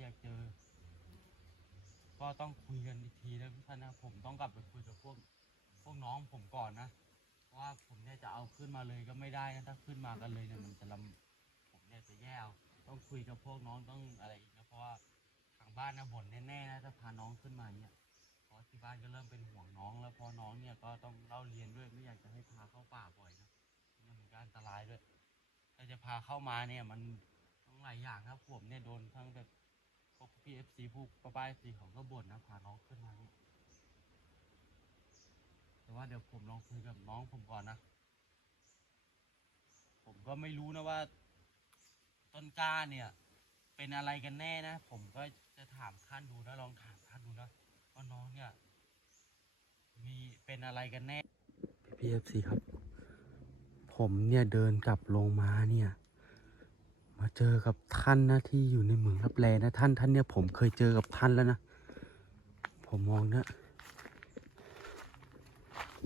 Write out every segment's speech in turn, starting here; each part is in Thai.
อยากเจอ ก็ต้องคุยกันอีกทีนะท่านนะผมต้องกลับไปคุยกับพวกพวกน้องผมก่อนนะเพราะว่าผมเนี่ยจะเอาขึ้นมาเลยก็ไม่ได้นะถ้าขึ้นมากันเลยเนี่ยมันจะลำผมเนี่ยจะแย่เอาต้องคุยกับพวกน้องต้องอะไรอีกนะเพราะว่าทางบ้านนะบ่นแน่ๆนะถ้าพาน้องขึ้นมาเนี่ยพราะที่บ้านก็เริ่มเป็นห่วงน้อง แล้วพอน้องเนี่ยก็ต้องเล่าเรียนด้วยไม่อยากจะให้พาเข้าป่าบ่อยนะเนี่ยมันก็อันตรายด้วยถ้าจะพาเข้ามาเนี่ยมันต้องหลายอย่างครับผมเนี่ยโดนทั้งแบบ พวกพี่เอฟซีพวกป้าป้าเอฟซีเขาก็บ่นนะพาน้องขึ้นมานี่แต่ว่าเดี๋ยวผมลองคุยกับน้องผมก่อนนะ ผมก็ไม่รู้นะว่า ต้นกล้าเนี่ย เป็นอะไรกันแน่นะ ผมก็จะถามท่านดูนะลองถามท่านดูนะว่าน้องเนี่ย มีเป็นอะไรกันแน่พี่เอฟซีครับ ผมเนี่ยเดินกลับลงมาเนี่ย มาเจอกับท่านนะที่อยู่ในเมืองรับแลนะท่านท่านเนี่ยผมเคยเจอกับท่านแล้วนะ ผมมองเนี่ย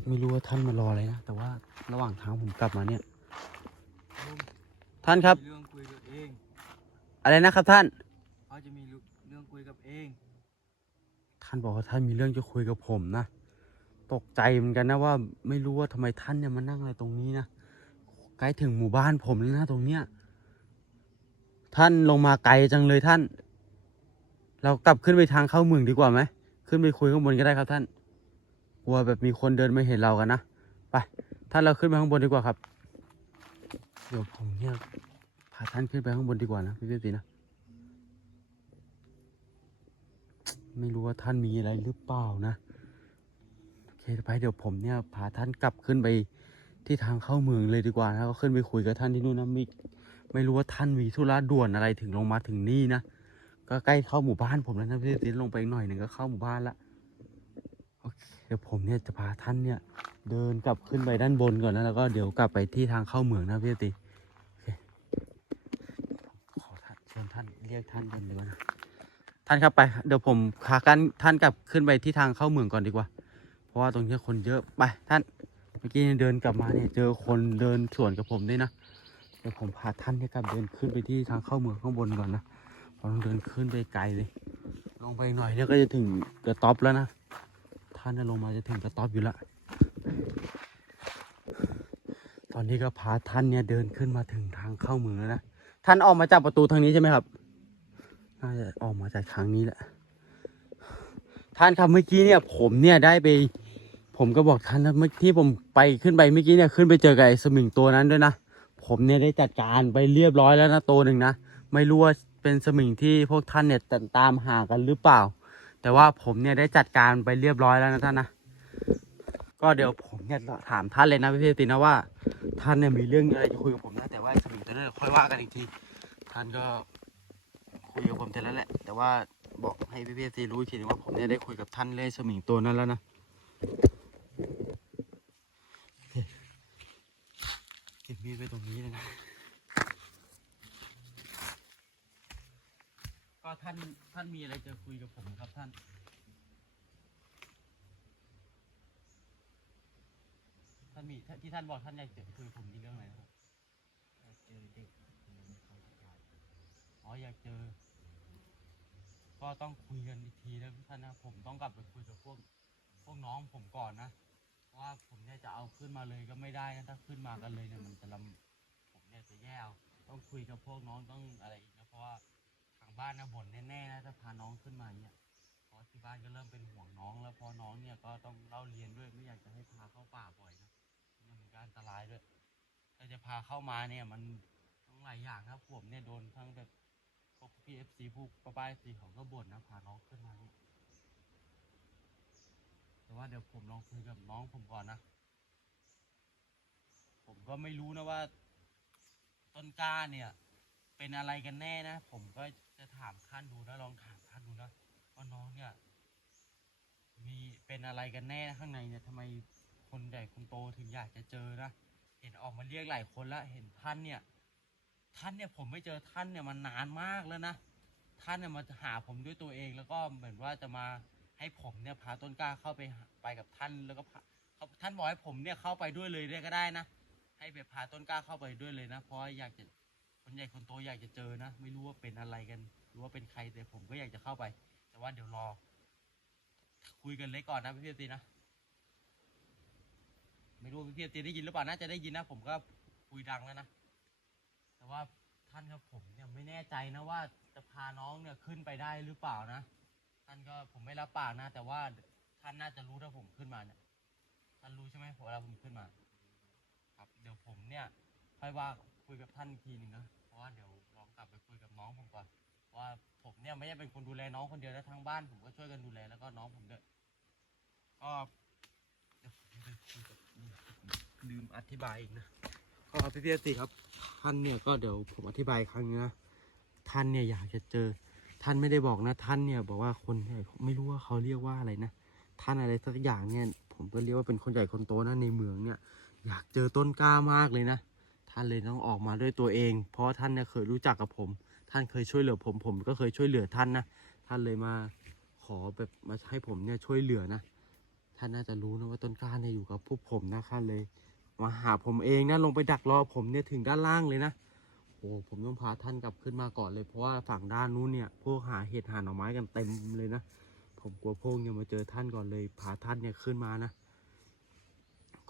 ไม่รู้ว่าท่านมารออะไรนะ แต่ว่าระหว่างทางผมกลับมาเนี่ย ท่านครับ มีเรื่องคุยกับเองอะไรนะครับท่าน เขาจะมีเรื่องคุยกับเอง ท่านบอกว่าท่านมีเรื่องจะคุยกับผมนะ ตกใจเหมือนกันนะว่า ไม่รู้ว่าทำไมท่านเนี่ยมานั่งอะไรตรงนี้นะใกล้ถึงหมู่บ้านผมแล้วนะตรงเนี้ย ท่านลงมาไกลจังเลยท่าน เรากลับขึ้นไปทางเข้าเมืองดีกว่าไหม ขึ้นไปคุยข้างบนก็ได้ครับท่าน กลัวแบบมีคนเดินไม่เห็นเรากันนะ ไป ท่านเราขึ้นไปข้างบนดีกว่าครับ เดี๋ยวผมเนี่ยพาท่านขึ้นไปข้างบนดีกว่านะพี่เพี่นะ ไม่รู้ว่าท่านมีอะไรหรือเปล่านะโอเคไปเดี๋ยวผมเนี่ยพาท่านกลับขึ้นไปที่ทางเข้าเมืองเลยดีกว่านะก็ขึ้นไปคุยกับท่านที่นู่นนะม่ ไม่รู้ว่าท่านมีธุระด่วนอะไรถึงลงมาถึงนี่นะ ก็ใกล้เข้าหมู่บ้านผมแล้วนะพี่ตินลงไปอีกหน่อยหนึ่งก็เข้าหมู่บ้านละโอเคเดี๋ยวผมเนี่ยจะพาท่านเนี่ย เดินกลับขึ้นไปด้านบนก่อนนะแล้วก็เดี๋ยวกลับไปที่ทางเข้าเมืองนะพี่ติขอท่านเชิญท่านเรียกท่านกันดีกว่านะท่านครับไป เดี๋ยวผมพากันท่านกลับขึ้นไปที่ทางเข้าเมืองก่อนดีกว่า เพราะว่าตรงนี้คนเยอะไปท่านเมื่อกี้เดินกลับมาเนี่ยเจอคนเดินสวนกับผมด้วยนะ ดี๋ยวผมพาท่านเนี่ยกลับเดินขึ้นไปที่ทางเข้าเมืองข้างบนก่อนนะเราต้องเดินขึ้นไปไกลเลย ลงไปหน่อยเนี่ยก็จะถึงกระต๊อบแล้วนะ ท่านน่ะลงมาจะถึงกระต๊อบอยู่ล้วตอนนี้ก็พาท่านเนี่ยเดินขึ้นมาถึงทางเข้าเมืองแล้วนะ ท่านออกมาจากประตูทางนี้ใช่ไหมครับ น่าจะออกมาจากทางนี้แหละ ท่านครับเมื่อกี้เนี่ย ผมเนี่ยได้ไป ผมก็บอกท่านนะเมื่อที่ผมไปขึ้นไปเมื่อกี้เนี่ยขึ้นไปเจอกับไอ้สมิงตัวนั้นด้วยนะ ผมเนี่ยได้จัดการไปเรียบร้อยแล้วนะตัวหนึ่งนะ ไม่รู้ว่าเป็นสมิงที่พวกท่านเนี่ยตามหากันหรือเปล่า แต่ว่าผมเนี่ยได้จัดการไปเรียบร้อยแล้วนะท่านนะก็เดี๋ยวผมเนี่ยถามท่านเลยนะพี่เตินะว่า ท่านเนี่ยมีเรื่องอะไรจะคุยกับผมนะแต่ว่าสมิงตัวนั้นค่อยว่ากันอีกทีท่านก็คุยกับผมเสร็จแล้วแหละ แต่ว่าบอกให้พี่พีซีรู้อีกทีนึงว่าผมเนี่ยได้คุยกับท่านเล่สมิงตัวนั้นแล้วนะโอเค เก็บมีดไว้ตรงนี้เลยนะ ก็ท่านท่านมีอะไรจะคุยกับผมครับท่าน ท่านมีที่ท่านบอกท่านอยากจะคุยกับผมมีเรื่องอะไรนะครับเจอเด็กคนนั้นเขาตายอ๋ออยากเจอ ก็ต้องคุยกันอีกทีนะท่านนะผมต้องกลับไปคุยกับพวกพวกน้องผมก่อนนะเพราะ ว่าผมเนี่ยจะเอาขึ้นมาเลยก็ไม่ได้นะถ้าขึ้นมากันเลยเนี่ยมันจะลำผมเนี่ยจะแย่เอาต้องคุยกับพวกน้องต้องอะไรอีกนะเพราะว่าทางบ้านนะบ่นแน่ๆนะถ้าพาน้องขึ้นมาเนี่ยเพราะที่บ้านก็เริ่มเป็นห่วงน้องแล้วพอน้องเนี่ยก็ต้องเล่าเรียนด้วยไม่อยากจะให้พาเข้าป่าบ่อยนะเนี่ยมันก็อันตรายด้วยถ้าจะพาเข้ามาเนี่ยมันต้องหลายอย่างครับผมเนี่ยโดนทั้งแบบพวกพีเอฟซีพวกป้าป้าเอฟซีเขาก็บ่นนะพาน้องขึ้นมาเนี่ย ว่าเดี๋ยวผมลองคุยกับน้องผมก่อนนะ ผมก็ไม่รู้นะว่า ต้นกล้าเนี่ย เป็นอะไรกันแน่นะ ผมก็จะถามท่านดูนะลองถามท่านดูนะว่าน้องเนี่ย มีเป็นอะไรกันแน่ข้างในเนี่ยทำไมคนใหญ่คนโตถึงอยากจะเจอนะเห็นออกมาเรียกหลายคนแล้วเห็นท่านเนี่ย ท่านเนี่ยผมไม่เจอท่านเนี่ยมันนานมากแล้วนะท่านเนี่ยมาหาผมด้วยตัวเองแล้วก็เหมือนว่าจะมา ให้ผมเนี่ยพาต้นกล้าเข้าไปไปกับท่านแล้วก็พาเขาท่านบอกให้ผมเนี่ยเข้าไปด้วยเลยได้ก็ได้นะ ให้แบบพาต้นกล้าเข้าไปด้วยเลยนะ เพราะอยากจะคนใหญ่คนโตอยากจะเจอนะ ไม่รู้ว่าเป็นอะไรกันหรือว่าเป็นใครแต่ผมก็อยากจะเข้าไป แต่ว่าเดี๋ยวรอ คุยกันเล็กก่อนนะพี่พี่ตีนะ ไม่รู้พี่พี่ตีได้ยินหรือเปล่าน่าจะได้ยินนะ ผมก็คุยดังแล้วนะ แต่ว่าท่านครับผมเนี่ยไม่แน่ใจนะว่าจะพาน้องเนี่ยขึ้นไปได้หรือเปล่านะ ท่านก็ผมไม่รับปากนะ แต่ว่าท่านน่าจะรู้ถ้าผมขึ้นมาเนี่ยท่านรู้ใช่ไหมเวลาผมขึ้นมา ครับ เดี๋ยวผมเนี่ยค่อยว่าคุยกับท่านอีกทีหนึ่งนะเพราะว่าเดี๋ยวลองกลับไปคุยกับน้องผมก่อนว่าผมเนี่ยไม่ได้เป็นคนดูแลน้องคนเดียวนะทั้งบ้านผมก็ช่วยกันดูแลแล้วก็น้องผมด้วยก็เดี๋ยวผมไปคุยกับลืมอธิบายอีกนะก็พี่พี่ติครับท่านเนี่ยก็เดี๋ยวผมอธิบายอีกครั้งนึงนะท่านเนี่ยอยากจะเจอ ท่านไม่ได้บอกนะ ท่านเนี่ย บอกว่าคนใหญ่ไม่รู้ว่าเขาเรียกว่าอะไรนะท่านอะไรสักอย่างเนี่ย ผมก็เรียกว่าเป็นคนใหญ่คนโตนะในเมืองเนี่ย อยากเจอต้นกล้ามากเลยนะท่านเลยต้องออกมาด้วยตัวเอง เพราะท่านเนี่ยเคยรู้จักกับผม ท่านเคยช่วยเหลือผม ผมก็เคยช่วยเหลือท่านนะท่านเลยมาขอแบบมาให้ผมเนี่ยช่วยเหลือนะท่านน่าจะรู้นะว่าต้นกล้าเนี่ยอยู่กับพวกผมนะท่านเลย มาหาผมเองนะลงไปดักรอผมเนี่ยถึงด้านล่างเลยนะ อ้ผมต้องพาท่านกลับขึ้นมาก่อนเลยเพราะว่าฝั่งด้านนู้นเนี่ยพวกหาเห็ดหาหน่อไม้กันเต็มเลยนะผมกลัวพวกเนี่ยมาเจอท่านก่อนเลยพาท่านเนี่ยขึ้นมานะ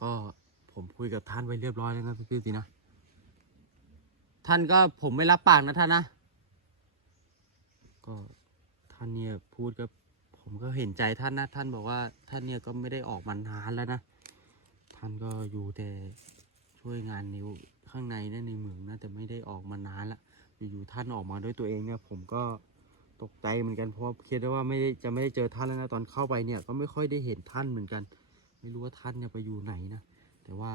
ก็ผมคุยกับท่านไว้เรียบร้อยแล้วนะพี่พี่สินะท่านก็ผมไม่รับปากนะท่านนะก็ท่านเนี่ยพูดกับผมก็เห็นใจท่านนะ ท่านบอกว่าท่านเนี่ยก็ไม่ได้ออกมานานแล้วนะ ท่านก็อยู่แต่ช่วยงานนิ้ว ข้างในนั่นในเมืองนะแต่ไม่ได้ออกมานานละอยู่ๆท่านออกมาด้วยตัวเองเนี่ยผมก็ตกใจเหมือนกันเพราะคิดว่าไม่ได้จะไม่ได้เจอท่านแล้วนะตอนเข้าไปเนี่ยก็ไม่ค่อยได้เห็นท่านเหมือนกัน ไม่รู้ว่าท่านเนี่ยไปอยู่ไหนนะแต่ว่า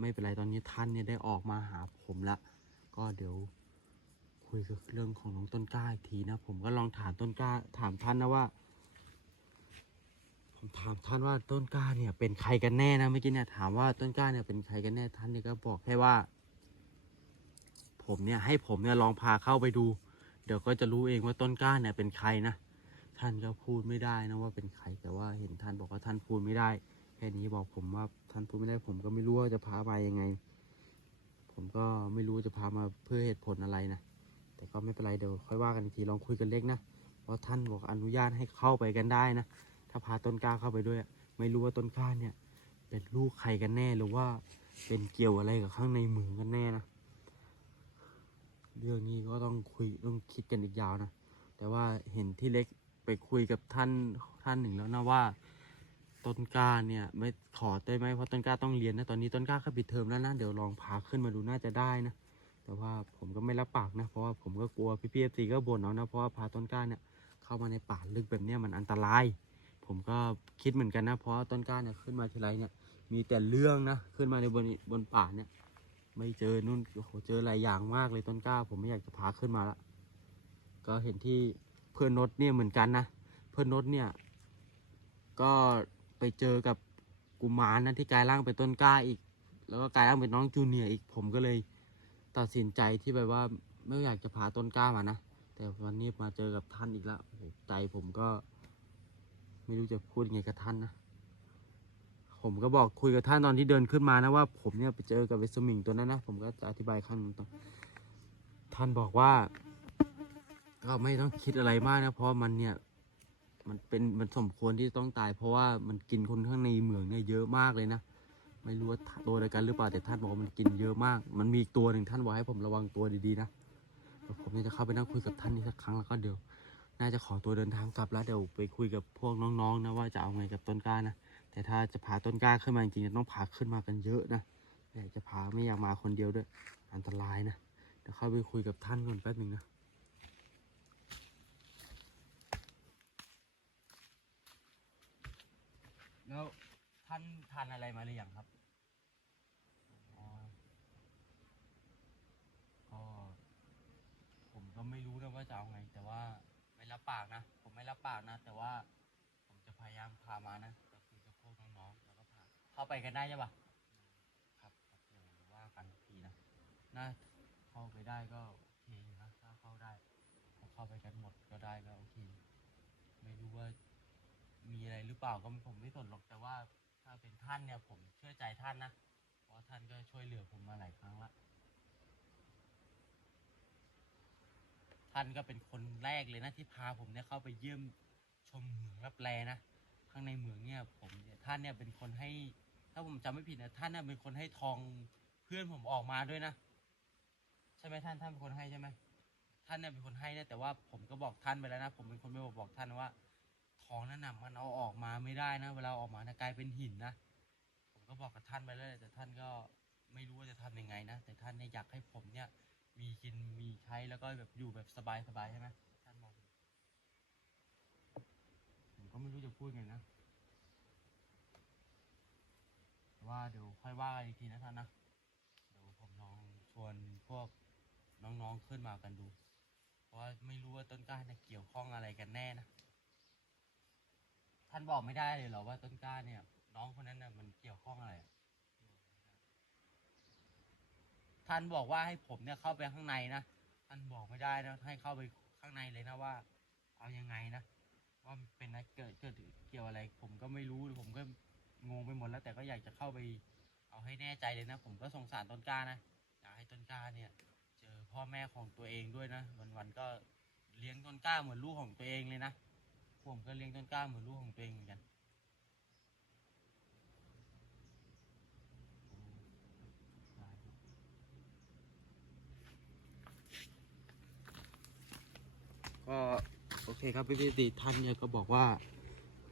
ไม่เป็นไรตอนนี้ท่านเนี่ยได้ออกมาหาผมละก็เดี๋ยวคุยกับเรื่องของน้องต้นกล้าอีกทีนะผมก็ลองถามต้นกล้าถามท่านนะว่า ผมถามท่านว่าต้นกล้าเนี่ยเป็นใครกันแน่นะเมื่อกี้เนี่ยถามว่าต้นกล้าเนี่ยเป็นใครกันแน่ท่านเนี่ยก็บอกแค่ว่า ผมเนี่ยให้ผมเนี่ยลองพาเข้าไปดู เดี๋ยวก็จะรู้เองว่าต้นกล้าเนี่ยเป็นใครนะท่านก็พูดไม่ได้นะว่าเป็นใครแต่ว่าเห็นท่านบอกว่าท่านพูดไม่ได้ แค่นี้บอกผมว่าท่านพูดไม่ได้ ผมก็ไม่รู้ว่าจะพาไปยังไง ผมก็ไม่รู้จะพามาเพื่อเหตุผลอะไรนะแต่ก็ไม่เป็นไรเดี๋ยวค่อยว่ากันอีกทีลองคุยกันเล็กนะเพราะท่านบอกอนุญาตให้เข้าไปกันได้นะถ้าพาต้นกล้าเข้าไปด้วย ไม่รู้ว่าต้นกล้าเนี่ย เป็นลูกใครกันแน่หรือว่าเป็นเกี่ยวอะไรกับข้างในเมืองกันแน่นะ เรื่องนี้ก็ต้องคุยต้องคิดกันอีกยาวนะแต่ว่าเห็นที่เล็กไปคุยกับท่านท่านหนึ่งแล้วนะว่า ต้นกล้าเนี่ยไม่ขอได้ไหมเพราะต้นกล้าต้องเรียนนะตอนนี้ต้นกล้าเขาปิดเทอมแล้วนะเดี๋ยวลองพาขึ้นมาดูน่าจะได้นะแต่ว่าผมก็ไม่รับปากนะเพราะว่าผมก็กลัวพี่พีเอฟซีก็บ่นเอานะเพราะว่าพาต้นกล้าเนี่ยเข้ามาในป่าลึกแบบนี้มันอันตราย ผมก็คิดเหมือนกันนะเพราะต้นกล้าเนี่ยขึ้นมาทีไรเนี่ยมีแต่เรื่องนะขึ้นมาในบนบนป่าเนี่ย ไม่เจอนู่นโอ้โหเจอหลายอย่างมากเลยต้นกล้า ผมไม่อยากจะพาขึ้นมาละก็เห็นที่เพื่อนนดเนี่ยเหมือนกันนะเพื่อนนดเนี่ย ก็ไปเจอกับกุมารนะที่กลายร่างเป็นต้นกล้าอีก แล้วก็กลายร่างเป็นน้องจูเนียอีกผมก็เลย ตัดสินใจที่แบบว่าไม่อยากจะพาต้นกล้ามานะแต่วันนี้มาเจอกับท่านอีกแล้วใจผมก็ ไม่รู้จะพูดยังไงกับท่านนะ ผมก็บอกคุยกับท่านตอนที่เดินขึ้นมานะว่า ผมเนี่ยไปเจอกับไอ้สมิงตัวนั้นนะผมก็จะอธิบายขั้นตอนท่านบอกว่าก็ไม่ต้องคิดอะไรมากนะเพราะมันเนี่ย มันเป็นมันสมควรที่ต้องตาย เพราะว่ามันกินคนข้างในเมืองเนี่ยเยอะมากเลยนะไม่รู้ว่าตัวเดียวกันหรือเปล่าแต่ท่านบอกว่ามันกินเยอะมาก มันมีอีกตัวหนึ่งท่านบอกให้ผมระวังตัวดีๆนะเดี๋ยวผมจะเข้าไปนั่งคุยกับท่านนี้สักครั้งแล้วก็เดี๋ยว น่าจะขอตัวเดินทางกลับแล้วเดี๋ยวไปคุยกับพวกน้องๆนะว่าจะเอาไงกับต้นกล้านะ แต่ถ้าจะพาต้นกล้าขึ้นมาจริงๆต้องพาขึ้นมากันเยอะนะไม่อยากจะพาไม่อยากมาคนเดียวด้วย อันตรายนะเดี๋ยวเข้าไปคุยกับท่านก่อนแป๊บหนึ่งนะแล้วท่านทานอะไรมาหรือยังครับก็ผมก็ไม่รู้นะว่าจะเอาไง แต่ว่าไม่รับปากนะ ผมไม่รับปากนะ แต่ว่าผมจะพยายามพามานะ เข้าไปกันได้ใช่ปะครับครับเดี๋ยวว่ากันอีกทีนะน่าเข้าไปได้ก็โอเคอยู่นะถ้าเข้าได้ถ้าเข้าไปกันหมดก็ได้ก็โอเค ไม่รู้ว่ามีอะไรหรือเปล่าก็ผมไม่สนหรอกแต่ว่าถ้าเป็นท่านเนี่ยผมเชื่อใจท่านนะเพราะท่านก็ช่วยเหลือผมมาหลายครั้งละท่านก็เป็นคนแรกเลยนะที่พาผมเนี่ยเข้าไปเยี่ยมชมเหมืองรับแลนะข้างในเหมืองเนี่ยผมเนี่ยท่านเนี่ยเป็นคนให้ ถ้าผมจำไม่ผิดนะท่านเนี่ยเป็นคนให้ทองเพื่อนผมออกมาด้วยนะ ใช่ไหมท่านท่านเป็นคนให้ใช่ไหมท่านเนี่ยเป็นคนให้นะแต่ว่าผมก็บอกท่านไปแล้วนะ ผมเป็นคนไปบอกบอกท่านว่าทองนั่นน่ะมันเอาออกมาไม่ได้นะ เวลาออกมานะกลายเป็นหินนะผมก็บอกกับท่านไปแล้วแต่ท่านก็ไม่รู้ว่าจะทำยังไงนะแต่ท่านเนี่ยอยากให้ผมเนี่ย มีกินมีใช้แล้วก็แบบอยู่แบบสบายสบายใช่ไหมท่านบอกผมก็ไม่รู้จะพูดไงนะแต่ ว่าเดี๋ยวค่อยว่าอีกทีนะท่านนะเดี๋ยวผมลองชวนพวกน้องๆขึ้นมากันดู เพราะไม่รู้ว่าต้นกล้าเนี่ยเกี่ยวข้องอะไรกันแน่นะท่านบอกไม่ได้เลยเหรอว่าต้นกล้าเนี่ย น้องคนนั้นน่ะมันเกี่ยวข้องอะไรท่านบอกว่าให้ผมเนี่ยเข้าไปข้างในนะท่านบอกไม่ได้นะให้เข้าไปข้างในเลยนะว่า เอายังไงนะว่ามันเป็นนะเกิดเกิดเกี่ยวอะไร ผมก็ไม่รู้ผมก็ งงไปหมดแล้วแต่ก็อยากจะเข้าไปเอาให้แน่ใจเลยนะ ผมก็สงสารต้นกล้านะอยากให้ต้นกล้าเนี่ย เจอพ่อแม่ของตัวเองด้วยนะ วันๆก็เลี้ยงต้นกล้าเหมือนลูกของตัวเองเลยนะผมก็เลี้ยงต้นกล้าเหมือนลูกของตัวเองเหมือนกันก็โอเคครับพี่พี่ตีท่านเนี่ยก็บอกว่า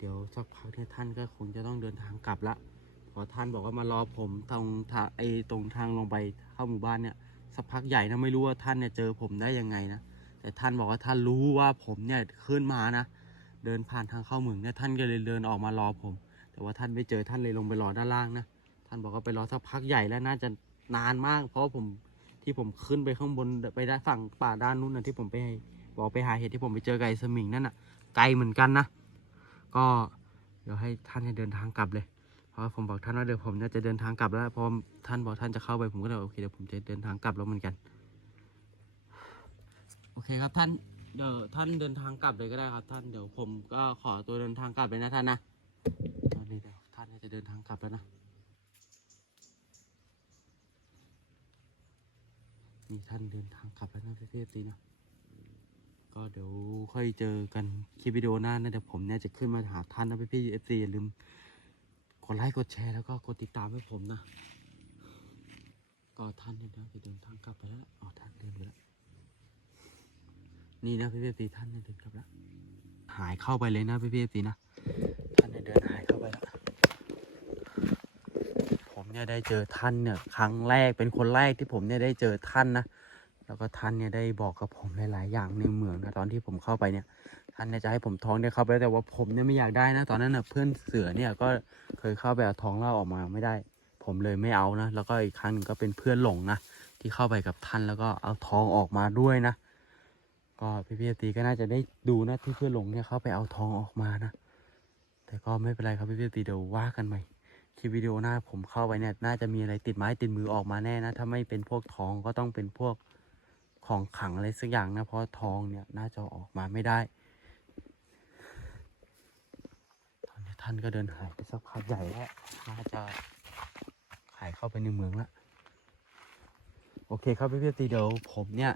ดี๋ยวสักพักเนี่ยท่านก็คงจะต้องเดินทางกลับละเพราะท่านบอกว่ามารอผมตรงทางไอ้ตรงทางลงไปเข้าหมู่บ้านเนี่ยสักพักใหญ่นะไม่รู้ว่าท่านเนี่ยเจอผมได้ยังไงนะแต่ท่านบอกว่าท่านรู้ว่าผมเนี่ยขึ้นมานะเดินผ่านทางเข้าเมืองเนี่ยท่านก็เลยเดินออกมารอผม แต่ว่าท่านไม่เจอท่านเลยลงไปรอด้านล่างนะท่านบอกว่าไปรอสักพักใหญ่แล้วน่าจะนานมาก เพราะผมที่ผมขึ้นไปข้างบนไปด้านฝั่งป่าด้านนู้นนะที่ผมไปบอกไปหาเห็ดที่ผมไปเจอไก่สมิงนั่นน่ะไกลเหมือนกันนะ ก็เดี๋ยวให้ท่านเนี่ยเดินทางกลับเลย เพราะผมบอกท่านว่าเดี๋ยวผมจะเดินทางกลับแล้วพราะท่านบอกท่านจะเข้าไปผมก็เลยโอเคเดี๋ยวผมจะเดินทางกลับแล้วเหมือนกัน โอเคครับท่านเดี๋ยวท่านเดินทางกลับเลยก็ได้ครับท่านเดี๋ยวผมก็ขอตัวเดินทางกลับเลยนะท่านนะตอนนี้เดี๋ยวท่านจะเดินทางกลับแล้วนะนี่ท่านเดินทางกลับแล้วนะพี่เตีนะ ก็เดี๋ยวค่อยเจอกันคลิปวิดีโอหน้านะเดี๋ยวผมเนี่ยจะขึ้นมาหาท่านนะพี่พี่เอฟซีอย่าลืมกดไลค์กดแชร์แล้วก็กดติดตามให้ผมนะ ก็ท่านเนี่ยนะจะเดินทางกลับไปแล้วอ๋อท่านเดินไปแล้วนี่นะพี่เอฟซีท่านเนี่ยเดินกลับแล้วหายเข้าไปเลยนะพี่เอฟซีนะท่านเนี่ยเดินหายเข้าไปแล้วผมเนี่ยได้เจอท่านเนี่ยครั้งแรกเป็นคนแรกที่ผมเนี่ยได้เจอท่านนะ แล้วก็ท่านเนี่ยได้บอกกับผมหลายๆอย่างในเมืองนะตอนที่ผมเข้าไปเนี่ยท่านเนี่ยจะให้ผมท้องได้เข้าไปแต่ว่าผมเนี่ยไม่อยากได้นะ ตอนนั้นนะเพื่อนเสือเนี่ยก็เคยเข้าไปเอาท้องเราออกมาไม่ได้ ผมเลยไม่เอานะแล้วก็อีกครั้งหนึ่งก็เป็นเพื่อนหลงนะที่เข้าไปกับท่านแล้วก็เอาท้องออกมาด้วยนะ ก็พี่พี่ตีก็น่าจะได้ดูนะที่เพื่อนหลงเนี่ยเข้าไปเอาท้องออกมานะ แต่ก็ไม่เป็นไรครับพี่พี่ตีเดี๋ยวว่ากันใหม่คลิปวิดีโอหน้าผมเข้าไปเนี่ยน่าจะมีอะไรติดไม้ติดมือออกมาแน่นะถ้าไม่เป็นพวกทองก็ต้องเป็นพวก ของขังอะไรสักอย่างนะ เพราะทองเนี่ยน่าจะออกมาไม่ได้ ตอนนี้ท่านก็เดินหายไปสักพักใหญ่แล้วน่าจะหายเข้าไปในเมืองล้วโอเคครับพี่พี่ตีเดี๋ยวผมเนี่ย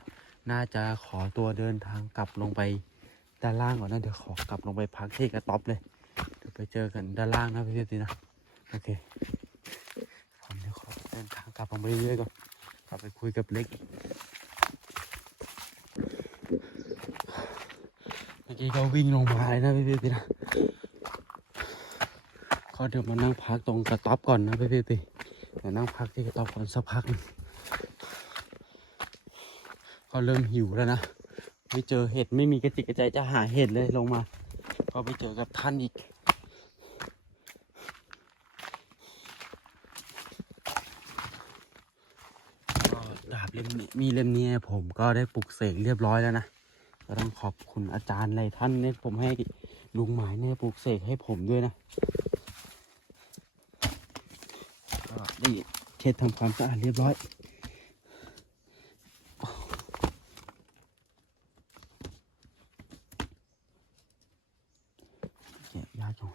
น่าจะขอตัวเดินทางกลับลงไปด้านล่างก่อนนะเดี๋ยวขอกลับลงไปพักที่กระต๊อบเลยเดี๋ยวไปเจอกันด้านล่างนะพี่พี่ตีนะโอเคผมเดี๋ยวขอเดินทางกลับลงไปเรื่อยๆก่อนกลับไปคุยกับเล็ก เมื่อกี้ก็วิ่งลงมาเลยนะพี่พี่ตีนะก็เดี๋ยวมานั่งพักตรงกระต๊อบก่อนนะพี่พี่ตีเดี๋ยวนั่งพักที่กระต๊อบก่อนสักพักหนึงก็เริ่มหิวแล้วนะไม่เจอเห็ดไม่มีกระจิกกระใจจะหาเห็ดเลยลงมา ก็ไปเจอกับท่านอีกดาบเล่ มีเล่มนี้ผมก็ได้ปลุกเสกเรียบร้อยแล้วนะก็ต้องขอบคุณอาจารย์ในท่านเนี่ยผมให้ลุงหมายเนี่ยปลุกเสกให้ผมด้วยนะก็ได้เช็ดทำความสะอาดเรียบร้อย เก็บยาจง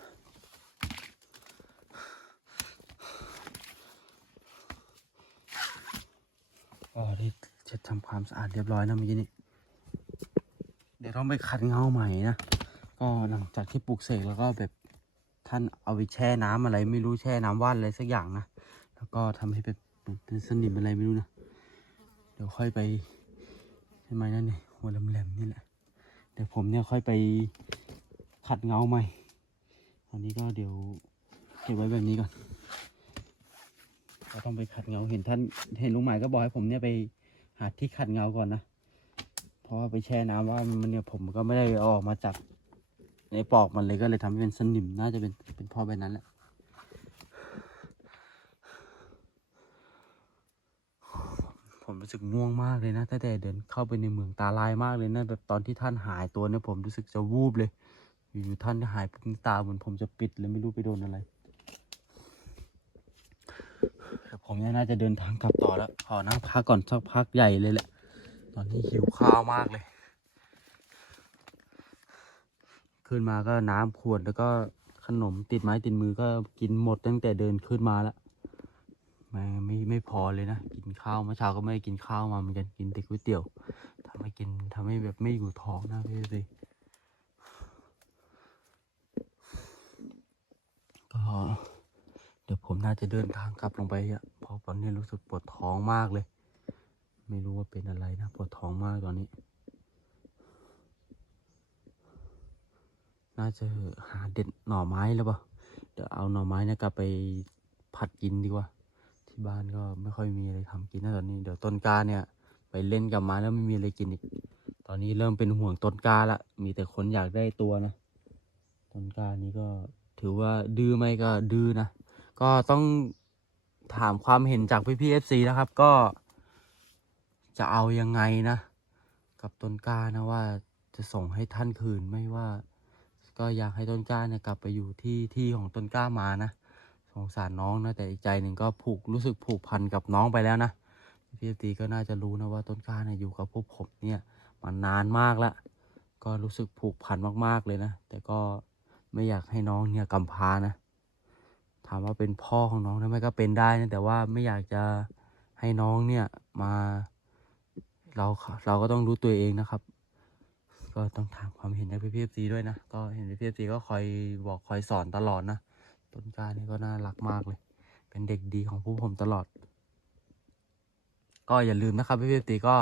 ก็ได้เช็ดทำควาดเรียบร้อยนะเมื่อกี้นี้เดี๋ยวต้องไปขัดเงาใหม่นะก็หลังจากที่ปลูกเสกแล้วก็แบบท่านเอาไปแช่น้ำอะไร ไม่รู้แช่น้ำว่านอะไรสักอย่างนะแล้วก็ทำให้เป็นเป็นสนิมอะไรไม่รู้นะเดี๋ยวค่อยไปใช่ไหมนั่นนี่หัวแหลมๆนี่แหละเดี๋ยวผมเนี่ยค่อยไปขัดเงาใหม่ตอนนี้ก็เดี๋ยวเก็บไว้แบบนี้ก่อนก็ต้องไปขัดเงาเห็นท่านเห็นลุงหมายก็บอกให้ผมเนี่ยไปาที่ขัดเงาก่อนนะ เพราะว่าไปแช่น้ำว่ามันเนี่ยผมก็ไม่ได้เอาออกมาจากในปอกมันเลยก็เลยทำให้เป็นสนิมน่าจะเป็นเป็นเพ่อแบบนั้นแหละผมรู้สึกง่วงมากเลยนะตั้งแต่เดินเข้าไปในเมืองตาลายมากเลยนะแบบตอนที่ท่านหายตัวเนี่ยผมรู้สึกจะวูบเลย อยู่ๆท่านหายปุ๊บตาเหมือนผมจะปิดเลยไม่รู้ไปโดนอะไรแต่ ผมเนี่ยน่าจะเดินทางกลับต่อแล้ว ขอนั่งพักก่อนสักพักใหญ่เลยแหละ ตอนนี้หิวข้าวมากเลย ขึ้นมาก็น้ำขวดแล้วก็ขนมติดไม้ติดมือก็กินหมดตั้งแต่เดินขึ้นมาแล้วไม่ไม่ไม่พอเลยนะ กินข้าวเมื่อเช้าก็ไม่ได้กินข้าวมาเหมือนกันกินแต่ก๋วยเตี๋ยวทำให้กินทำให้แบบไม่อยู่ท้องนะพี่สิก็เดี๋ยวผมน่าจะเดินทางกลับลงไปอะ ราะตอนนี้รู้สึกปวดท้องมากเลย ไม่รู้ว่าเป็นอะไรนะ ปวดท้องมากตอนนี้ น่าจะหาเด็ดหน่อไม้แล้วเปล่าเดี๋ยวเอาหน่อไม้นี่ยกลับไปผัดกินดีกว่า ที่บ้านก็ไม่ค่อยมีอะไรทำกินนะตอนนี้ เดี๋ยวต้นกาเนี่ย ไปเล่นกับมาแล้วไม่มีอะไรกินอีก ตอนนี้เริ่มเป็นห่วงต้นกาละ มีแต่คนอยากได้ตัวนะ ต้นกานี้ก็ถือว่าดื้อไหมก็ดื้อนะ ก็ต้อง ถามความเห็นจากพี่พีเอฟซีนะครับ ก็ จะเอายังไงนะ กับต้นกล้านะว่าจะส่งให้ท่านคืนไม่ว่า ก็อยากให้ต้นกล้าเนี่ยกลับไปอยู่ที่ที่ของต้นกล้ามานะสงสารน้องนะแต่อีกใจหนึ่งก็ผูกรู้สึกผูกพันกับน้องไปแล้วนะพี่ตีก็น่าจะรู้นะว่าต้นกล้าเนี่ยอยู่กับพวกผมเนี่ยมานานมากแล้วก็รู้สึกผูกพันมากๆเลยนะ แต่ก็ไม่อยากให้น้องเนี่ยกำพร้านะ ถามว่าเป็นพ่อของน้องทำไหมก็เป็นได้นะแต่ว่าไม่อยากจะให้น้องเนี่ยมา เราเราก็ต้องรู้ตัวเองนะครับ ก็ต้องถามความเห็นจากพี่พีซีด้วยนะก็เห็นพี่พีซีก็คอยบอกคอยสอนตลอดนะต้นกล้านี่ก็น่ารักมากเลย เป็นเด็กดีของผู้ผมตลอด ก็อย่าลืมนะครับพี่พีซีก็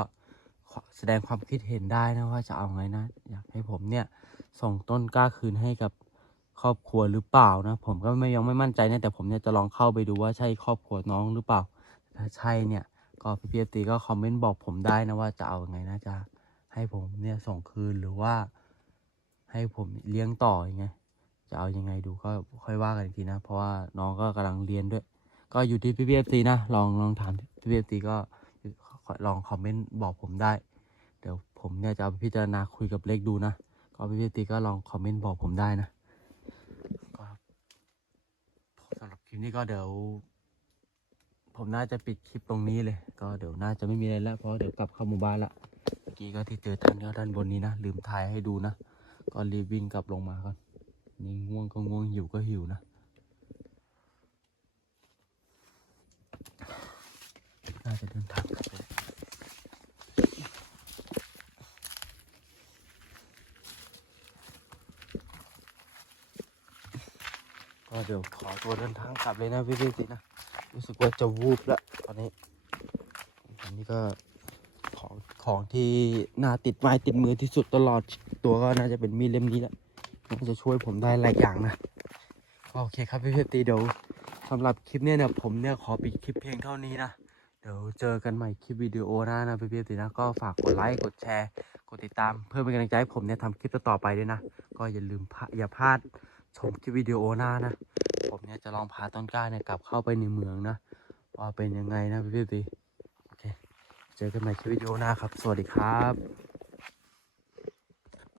แสดงความคิดเห็นได้นะว่าจะเอาไงนะ อยากให้ผมเนี่ย ส่งต้นกล้าคืนให้กับ ครอบครัวหรือเปล่านะ ผมก็ไม่ยังไม่มั่นใจนะแต่ผมเนี่ยจะลองเข้าไปดูว่าใช่ครอบครัวน้องหรือเปล่า ถ้าใช่เนี่ยก็พี่พีตีก็คอมเมนต์บอกผมได้นะว่าจะเอาไงนะจะให้ผมเนี่ยส่งคืนหรือว่า ให้ผมเลี้ยงต่อยังไงจะเอายังไงดูก็ค่อยว่ากันอีกทีนะ เพราะว่าน้องก็กำลังเรียนด้วย ก็อยู่ที่พี่พีตีนะลองลองถามพี่พีตีก็ลองคอมเมนต์บอกผมได้ เดี๋ยวผมเนี่ยจะเอาไปพิจารณาคุยกับเล็กดูนะก็พี่พีตีก็ลองคอมเมนต์บอกผมได้นะก็สำหรับค ลิปนี้ก็เดี๋ยว ผมน่าจะปิดคลิปตรงนี้เลย ก็เดี๋ยวน่าจะไม่มีอะไรแล้วเพราะเดี๋ยวกลับเข้าหมู่บ้านละเมื่อกี้ก็ที่เจอท่านก็ด้านบนนี้นะลืมถ่ายให้ดูนะก็รีบวิ่งกลับลงมาก่อนนี่ง่วงก็ง่วงหิวก็หิวนะน่าจะเดินทางกลับไป ก็เดี๋ยวขอตัวเดินทางกลับเลยนะพี่พี่สินะ รู้สึกว่าจะวูบล้วตอนนี้อันนี้ก็ของของที่น่าติดไม้ติดมือที่สุดตลอดตัวก็น่าจะเป็นมีดเล่มนี้แหละน่าจะช่วยผมได้หลายอย่างนะโอเคครับพี่เพชรตีเดี๋ยวสำหรับคลิปเนี้ยเนี่ยผมเนี่ยขอปิดคลิปเพียงเท่านี้นะเดี๋ยวเจอกันใหม่คลิปวิดีโอหน้านะพี่เพชรตีนะก็ฝากกดไลค์กดแชร์ กดติดตามเพื่อเป็นกำลังใจให้ผมเนี่ยทำคลิปต่อไปด้วยนะ ก็อย่าลืมอย่าพลาด ชมคลิปวิดีโอหน้านะ ผมเนี่ยจะลองพาต้นกล้าเนี่ยกลับเข้าไปในเมืองนะว่าเป็นยังไงนะพี่พี่ตีโอเค เจอกันใหม่คลิปวิดีโอหน้าครับ สวัสดีครับ